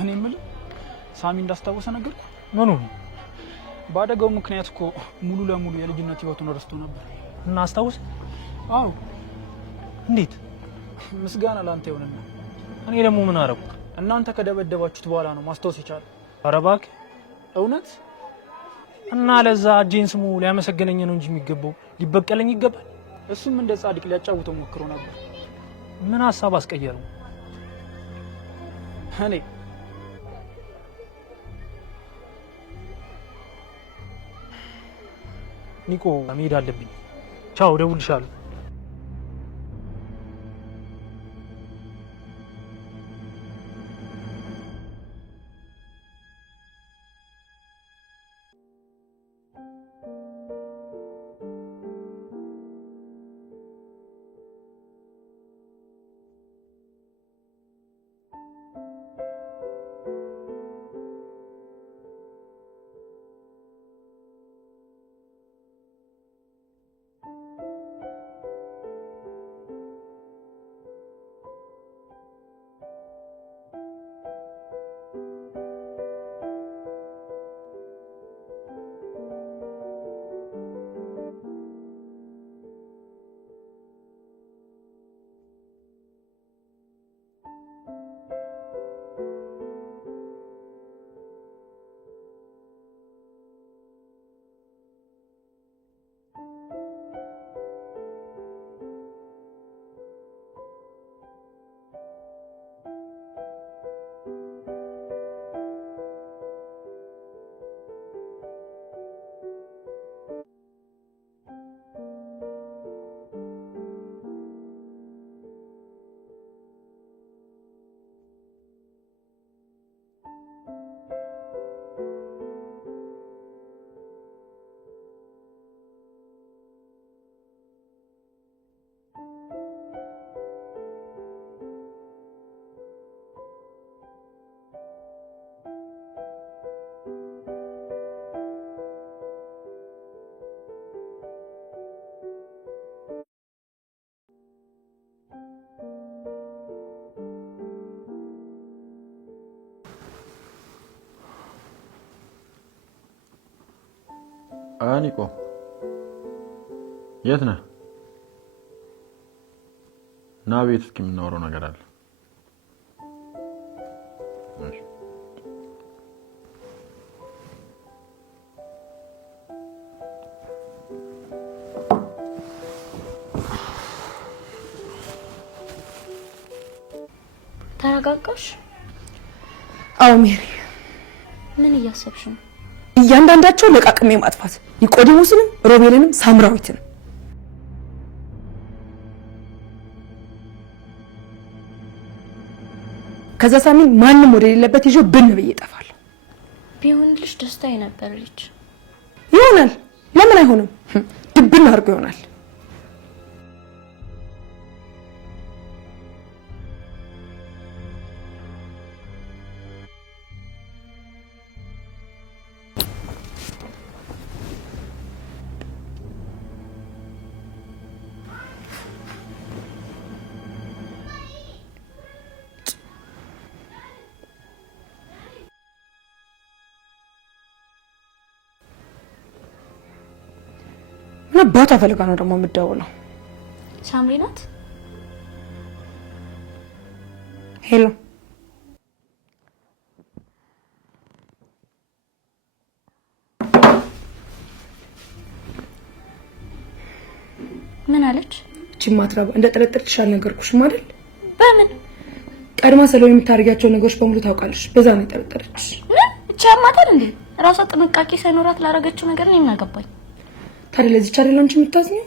እኔ የምልህ ሳሚ እንዳስታወሰ ነገርኩ። ምኑ? ባደጋው ምክንያት እኮ ሙሉ ለሙሉ የልጅነት ህይወቱን ረስቶ ነበር። እና አስታወሰ? አዎ። እንዴት? ምስጋና ላንተ ይሁንና። እኔ ደግሞ ምን አረኩ? እናንተ ከደበደባችሁት በኋላ ነው ማስታወስ የቻለው። ኧረ እባክህ እውነት? እና ለዛ እጄን ስሙ ሊያመሰግነኝ ነው እንጂ የሚገባው ሊበቀለኝ ይገባል? እሱም እንደ ጻድቅ ሊያጫውተው ሞክሮ ነበር። ምን ሐሳብ አስቀየረው? እኔ ኒቆ መሄድ አለብኝ። ቻው፣ እደውልልሻለሁ። ኒቆ የት ነህ? ና ቤት እስኪ የምናወራው ነገር አለ። ተረጋጋሽ? አዎ ሜሪ። ምን እያሰብሽ ነው? እያንዳንዳቸው ለቃቅሜ ማጥፋት፣ ኒቆዲሞስንም ሮቤልንም ሳምራዊትንም። ከዛ ሳሚን ማንም ወደ ሌለበት ይዞ ብን ብዬ እጠፋለሁ። ቢሆንልሽ ደስታዬ ነበር ልጅ። ይሆናል፣ ለምን አይሆንም? ድብን አድርጎ ይሆናል። አባቷ ፈልጋ ነው ደግሞ የምትደውለው። ሳምሪ ናት። ሄሎ፣ ምን አለች? ጅማትራባ እንደጠረጠርሽ አልነገርኩሽም አይደል? በምን? ቀድማ ሰለው የምታደርጋቸው ነገሮች በሙሉ ታውቃለሽ። በዛ ነው የጠረጠረች። ምን? እቻ ማታል እንዴ? ራሷ ጥንቃቄ ሳይኖራት ላደረገችው ነገር እኔ ምን አገባኝ? ታዲያ ለዚህ ቻለ አንቺ የምታዝኚው?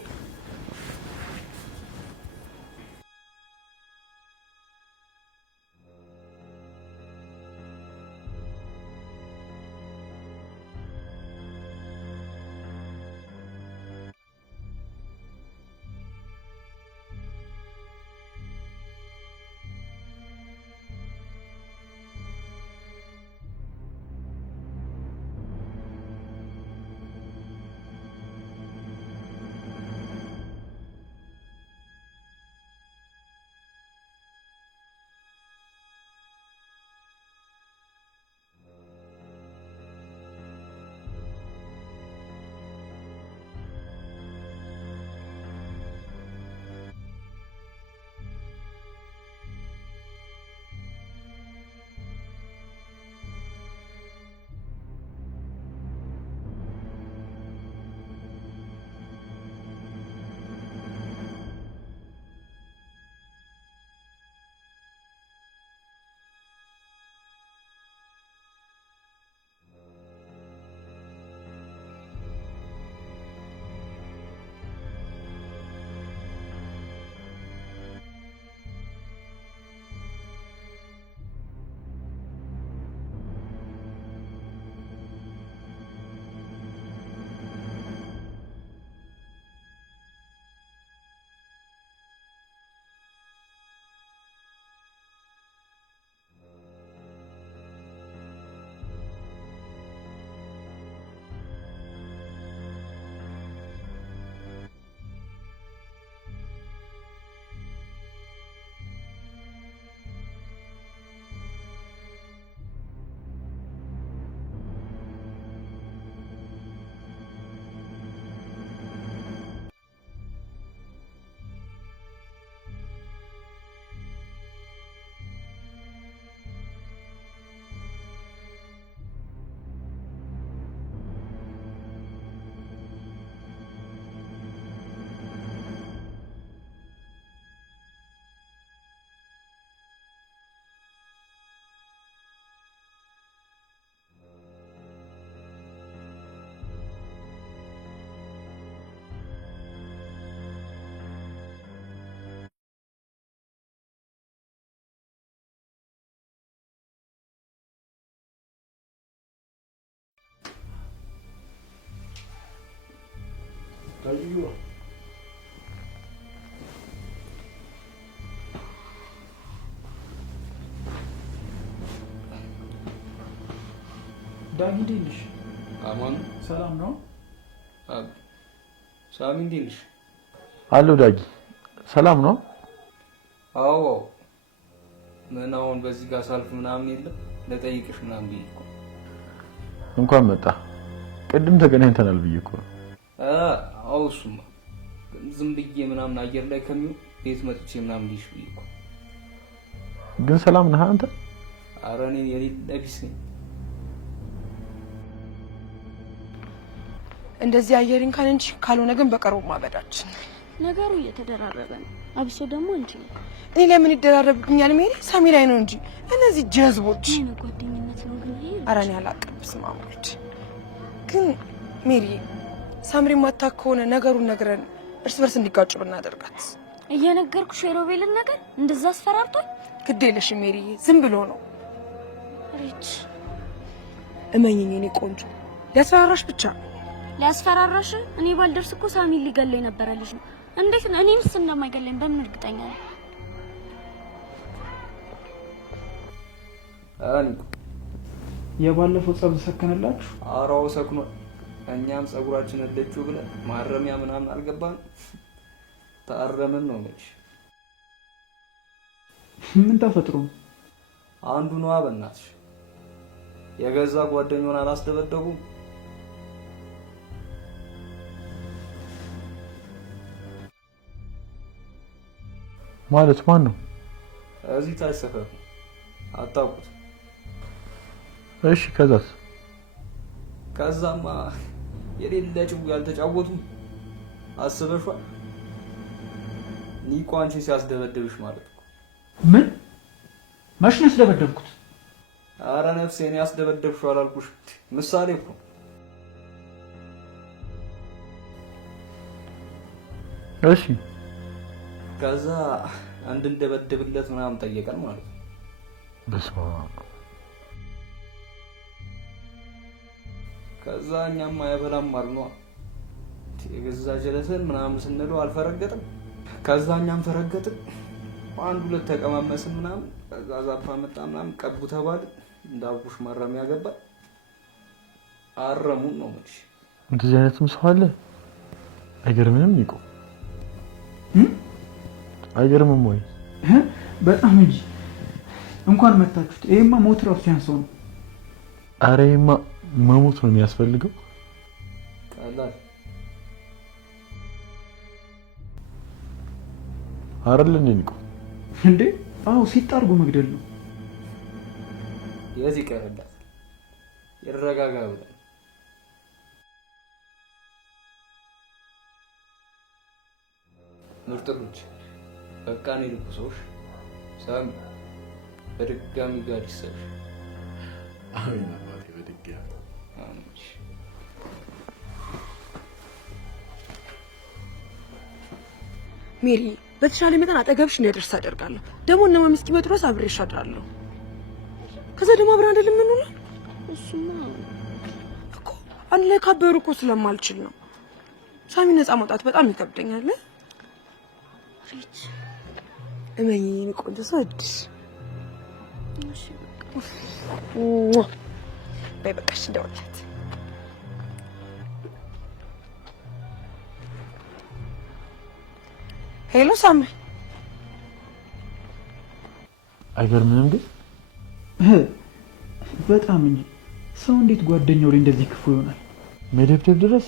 ዳጊ እንዴት ነሽ? አማን ሰላም ነው? ሳሚ እንዴት ነሽ? አሎ ዳጊ ሰላም ነው? አዎ ምን አሁን በዚህ ጋር ሳልፍ ምናምን የለም ለጠይቅሽ ምናምን ብዬሽ እኮ እንኳን መጣ። ቅድም ተገናኝተናል ብዬሽ እኮ ነው። አዎ እሱማ ዝም ብዬ ምናምን አየር ላይ ከሚው ቤት መጥቼ ምናምን ብዬሽ ብዬሽ እኮ ግን ሰላም ነህ አንተ? ኧረ እኔ የሌለ ቢስ ነኝ። እንደዚህ አየሪን ካን እንጂ ካልሆነ ግን በቀረው ማበዳችን ነገሩ እየተደራረበ ነው። አብሶ ደግሞ እንጂ እኔ ለምን ይደራረብኛል? ሜሪ ሳሚ ላይ ነው እንጂ እነዚህ ጀዝቦች ምን ጓደኝነት ነው ግን ይሄ? ኧረ እኔ አላውቅም። ስማሙት ግን ሜሪ ሳምሪ ማታ ከሆነ ነገሩን ነግረን እርስ በርስ እንዲጋጩ ብናደርጋት። እየነገርኩሽ የሮቤልን ነገር እንደዛ አስፈራርቷል። ግድ የለሽ ሜሪ ዝም ብሎ ነው። ሪች እመኝኝ እኔ ቆንጆ ሊያስፈራራሽ ብቻ ሊያስፈራራሽ? እኔ ባልደርስ እኮ ሳሚ ሊገለኝ ነበር ልጅ ነው። እንዴት ነው እኔንስ እንደማይገለኝ በምን እርግጠኛ ነኝ? የባለፈው ጸብ ሰከነላችሁ? አራው ሰክኖ እኛም ጸጉራችንን ለጩ ብለን ማረሚያ ምናምን አልገባን ታረምን ነው ልጅ። ምን ተፈጥሮ? አንዱ ነው በእናትሽ የገዛ ጓደኛውን አላስደበደቡም። ማለት ማን ነው? እዚህ ታች ሰፈር አታውቁት? እሺ ከዛስ? ከዛማ የሌለ ጭው ያልተጫወቱ አስበሽዋል? ኒቆ አንቺን ሲያስደበድብሽ ማለት ነው። ምን ማሽን ያስደበደብኩት? ኧረ ነፍሴን ያስደበደብሽው አላልኩሽ? ምሳሌ እኮ እሺ ከዛ እንድንደበድብለት ምናምን ጠየቀን ማለት ነው። በስመ አብ። ከዛ እኛም አይበላም አልነዋ። የገዛ ጀለሰን ምናምን ስንለው አልፈረገጥም። ከዛ እኛም ፈረገጥን። አንድ ሁለት ተቀማመስን ምናምን። ከዛ ዛፋ መጣ ምናምን ቀቡ ተባለ። እንዳልኩሽ ማረሚያ ገባ። አረሙን ነው ማለት። እንደዚህ አይነትም ሰው አለ። አይገርምም ኒቆ? አይገርምም ወይ? በጣም እንጂ እንኳን መታችሁት። ይሄማ ሞት ራሱ ሲያንሰው ነው። ኧረ ይሄማ መሞት ነው የሚያስፈልገው። ቀላል አይደል ኒቆ? እንዴ አዎ ሲጣርጉ መግደል ነው። የዚህ ቀረላት ይረጋጋ ብለን ምርጥሎች በቃ ነው ልኩሶሽ ሳሚ በድጋሚ ጋር ይሰብሽ። አሜን አባቴ በድጋሚ አሜን። ሜሪ በተሻለ መጠን አጠገብሽ እንዲደርስ አደርጋለሁ። ደግሞ እነማ እስኪመጡ ድረስ አብሬሽ አድራለሁ። ከዛ ደግሞ አብረን አይደለም ምን ነው እሱማ እኮ አንድ ላይ ካበሩ እኮ ስለማልችል ነው። ሳሚ ነፃ መውጣት በጣም ይከብደኛል። ሪች እመኚኝ ቆንጆ ሰው እድሽ እሺ በይ በቃሽ እንደውላት ሄሎ ሳሚ አይገርምም ግን በጣም እንጂ ሰው እንዴት ጓደኛው ላይ እንደዚህ ክፉ ይሆናል? መደብደብ ድረስ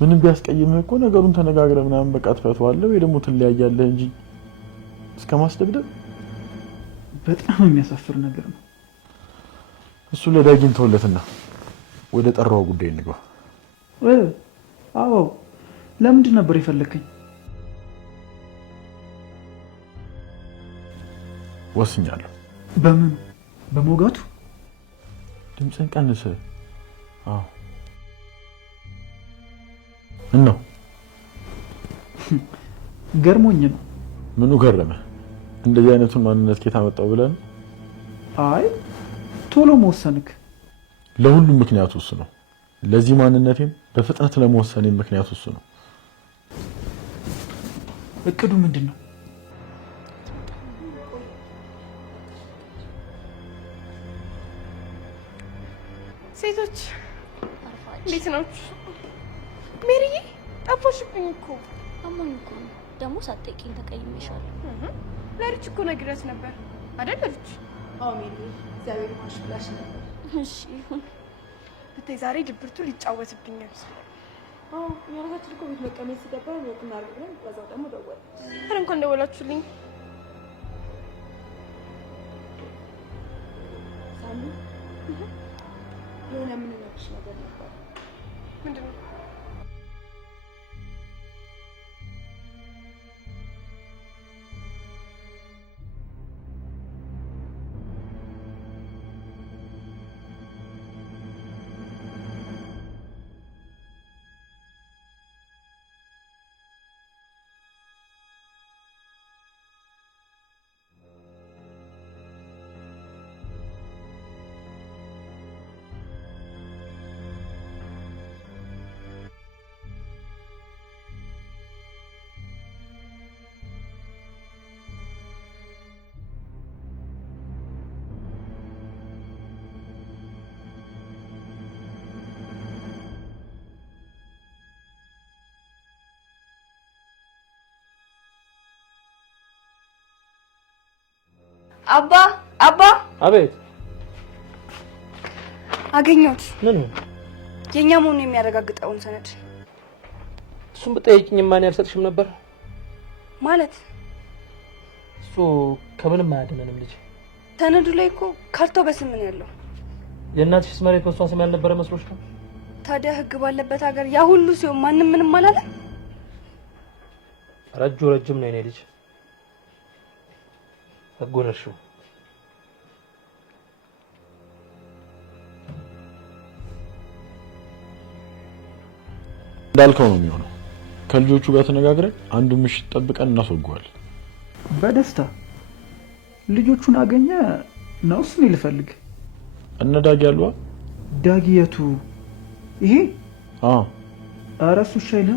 ምንም ቢያስቀይምህ እኮ ነገሩን ተነጋግረህ ምናምን በቃ ትፈታዋለህ ወይ ደግሞ ትለያያለህ እንጂ እስከ ማስደብደብ በጣም የሚያሳፍር ነገር ነው። እሱ ለዳጊን ተወለትና ወደ ጠራው ጉዳይ እንግባ። አዎ ለምንድን ነበር የፈለከኝ? ወስኛለሁ። በምን? በሞጋቱ? ድምፅን ቀንስ። አዎ ነው ገርሞኝ ነው። ምኑ ገረመ? እንደዚህ አይነቱን ማንነት ከየት አመጣው ብለን? አይ ቶሎ መወሰንክ። ለሁሉም ምክንያቱ እሱ ነው። ለዚህ ማንነቴም በፍጥነት ለመወሰን ምክንያቱ እሱ ነው። እቅዱ ምንድነው? ሴቶች እንዴት ናችሁ? ሜሪዬ ጠፋሽብኝ እኮ። አሞኝ እኮ ነው። ደግሞ ሳትጠይቂኝ ተቀይሜሻለሁ። ለልጅ እኮ ነግሬያት ነበር አይደል ልጅ? አዎ ሜሪዬ፣ እግዚአብሔር ይማርሽ ብላሽ ነበር። እሺ ይሁን። ብታይ ዛሬ ድብርቱ ሊጫወትብኛል። አዎ የራሳችን እኮ ቤት መቀመጥ ሲገባ ወጥ እናድርግ ብለን በዛው ደግሞ ደወል። ኧረ እንኳን ደወላችሁልኝ። ሳሚ የሆነ የምንነግርሽ ነገር ነበር። ምንድን ነው? አባ አቤት። አገኘሁት። ምን? የኛ መሆኑን የሚያረጋግጠውን ሰነድ። እሱን ብጠይቅኝ ማን ያልሰጥሽም ነበር ማለት? እሱ ከምንም አያድነንም ልጅ። ሰነዱ ላይ እኮ ካርታው በስም ነው ያለው። የእናትሽስ መሬት በሷ ስም ያልነበረ መስሎሽ ነው? ታዲያ ህግ ባለበት ሀገር ያ ሁሉ ሲሆን ማንም ምንም አላለ? ረጅም ነው የኔ ልጅ። አጎነሽው እንዳልከው ነው የሚሆነው። ከልጆቹ ጋር ተነጋግረን አንዱን ምሽት ጠብቀን እናስወግዋለን። በደስታ ልጆቹን አገኘ ነውስ ነው ልፈልግ? እነ ዳጊ ያሉዋ? ዳጊየቱ ይሄ? አዎ። ኧረ እሱ ሻይልህ